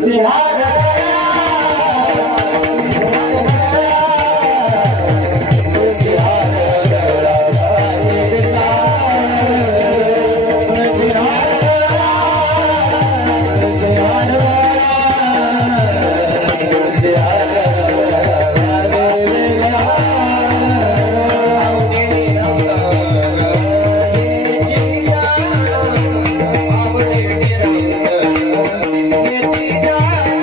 你来 Obrigado.